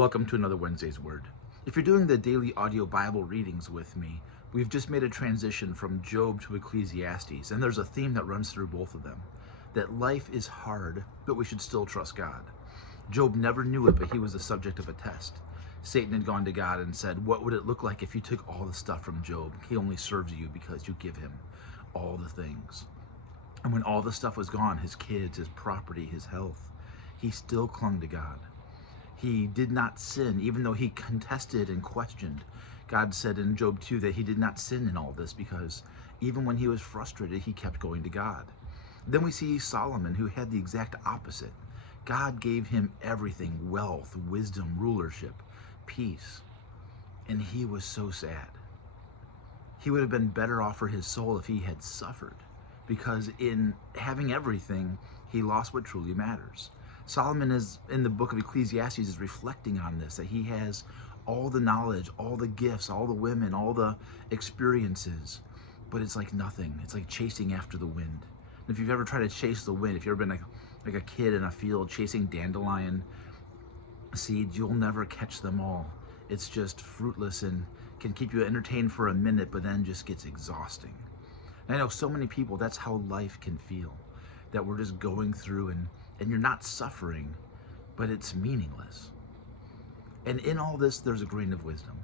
Welcome to another Wednesday's Word. If you're doing the daily audio Bible readings with me, we've just made a transition from Job to Ecclesiastes, and there's a theme that runs through both of them, that life is hard, but we should still trust God. Job never knew it, but he was the subject of a test. Satan had gone to God and said, what would it look like if you took all the stuff from Job? He only serves you because you give him all the things. And when all the stuff was gone, his kids, his property, his health, he still clung to God. He did not sin, even though he contested and questioned. God said in Job 2 that he did not sin in all this because even when he was frustrated, he kept going to God. Then we see Solomon, who had the exact opposite. God gave him everything: wealth, wisdom, rulership, peace. And he was so sad. He would have been better off for his soul if he had suffered, because in having everything, he lost what truly matters. Solomon is in the book of Ecclesiastes is reflecting on this, that he has all the knowledge, all the gifts, all the women, all the experiences, but it's like nothing. It's like chasing after the wind. And if you've ever tried to chase the wind, if you've ever been like a kid in a field chasing dandelion seeds, you'll never catch them all. It's just fruitless and can keep you entertained for a minute, but then just gets exhausting. And I know so many people, that's how life can feel, that we're just going through and you're not suffering, but it's meaningless. And in all this, there's a grain of wisdom.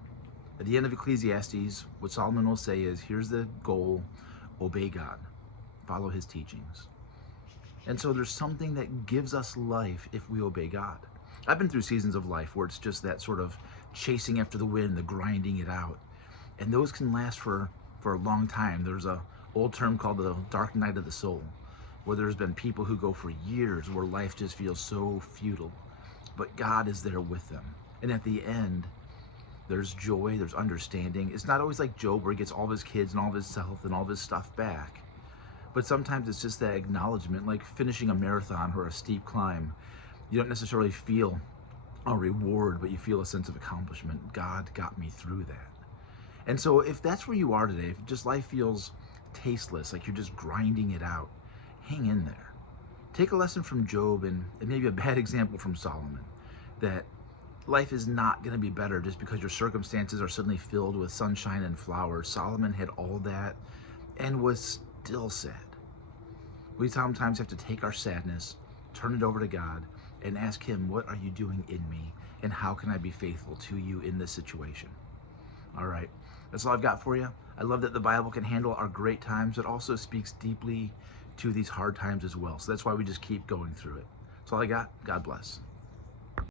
At the end of Ecclesiastes, what Solomon will say is, here's the goal: obey God, follow his teachings. And so there's something that gives us life if we obey God. I've been through seasons of life where it's just that sort of chasing after the wind, the grinding it out. And those can last for a long time. There's a old term called the dark night of the soul, where there's been people who go for years where life just feels so futile, but God is there with them. And at the end, there's joy, there's understanding. It's not always like Job, where he gets all of his kids and all of his health and all of his stuff back. But sometimes it's just that acknowledgement, like finishing a marathon or a steep climb. You don't necessarily feel a reward, but you feel a sense of accomplishment. God got me through that. And so if that's where you are today, if just life feels tasteless, like you're just grinding it out, hang in there. Take a lesson from Job and maybe a bad example from Solomon, that life is not going to be better just because your circumstances are suddenly filled with sunshine and flowers. Solomon had all that and was still sad. We sometimes have to take our sadness, turn it over to God, and ask him, what are you doing in me? And how can I be faithful to you in this situation? All right, that's all I've got for you. I love that the Bible can handle our great times. It also speaks deeply to these hard times as well. So that's why we just keep going through it. That's all I got. God bless.